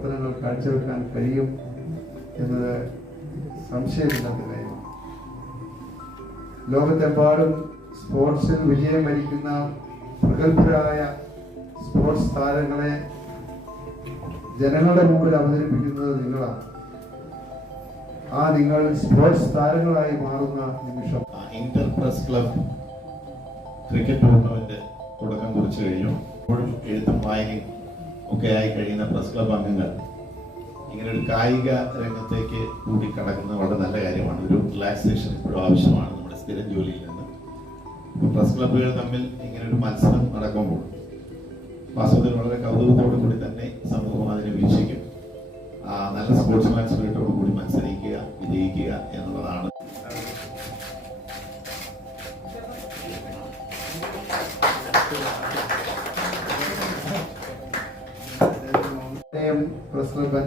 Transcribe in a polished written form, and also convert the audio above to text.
പ്രവർത്തനങ്ങൾ കാഴ്ചവെക്കാൻ കഴിയും എന്നത് സംശയമില്ലാത്ത കാര്യമാണ്. ലോകത്തെമ്പാടും സ്പോർട്സിൽ വിജയം വരിക്കുന്ന പ്രഗത്ഭരായ സ്പോർട്സ് താരങ്ങളെ ജനങ്ങളുടെ മുമ്പിൽ അവതരിപ്പിക്കുന്നത് നിങ്ങളാണ്. ആ നിങ്ങൾ സ്പോർട്സ് താരങ്ങളായി മാറുന്ന നിമിഷം Inter press club cricket tournament തുടക്കം കുറിച്ചു കഴിഞ്ഞു. ഇപ്പോഴും എഴുത്തും വായനയും ഒക്കെ ആയി കഴിയുന്ന പ്രസ് ക്ലബ് അംഗങ്ങൾ ഇങ്ങനെ ഒരു കായിക രംഗത്തേക്ക് കൂടി കടക്കുന്നത് വളരെ നല്ല കാര്യമാണ്. ഒരു റിലാക്സേഷൻ ഇപ്പോഴും ആവശ്യമാണ് നമ്മുടെ സ്ഥിരം ജോലിയിൽ നിന്ന്. പ്രസ് ക്ലബ്ബുകൾ തമ്മിൽ ഇങ്ങനെ ഒരു മത്സരം നടക്കുമ്പോൾ വാസ്തവത്തിൽ വളരെ കൗതുകത്തോടു കൂടി തന്നെ സമൂഹം അതിനെ വീക്ഷിക്കും. നല്ല സ്പോർട്സ്മാൻ സ്പിരിറ്റോടു കൂടി മത്സരിക്കുക, വിജയിക്കുക എന്നുള്ളതാണ്. Press club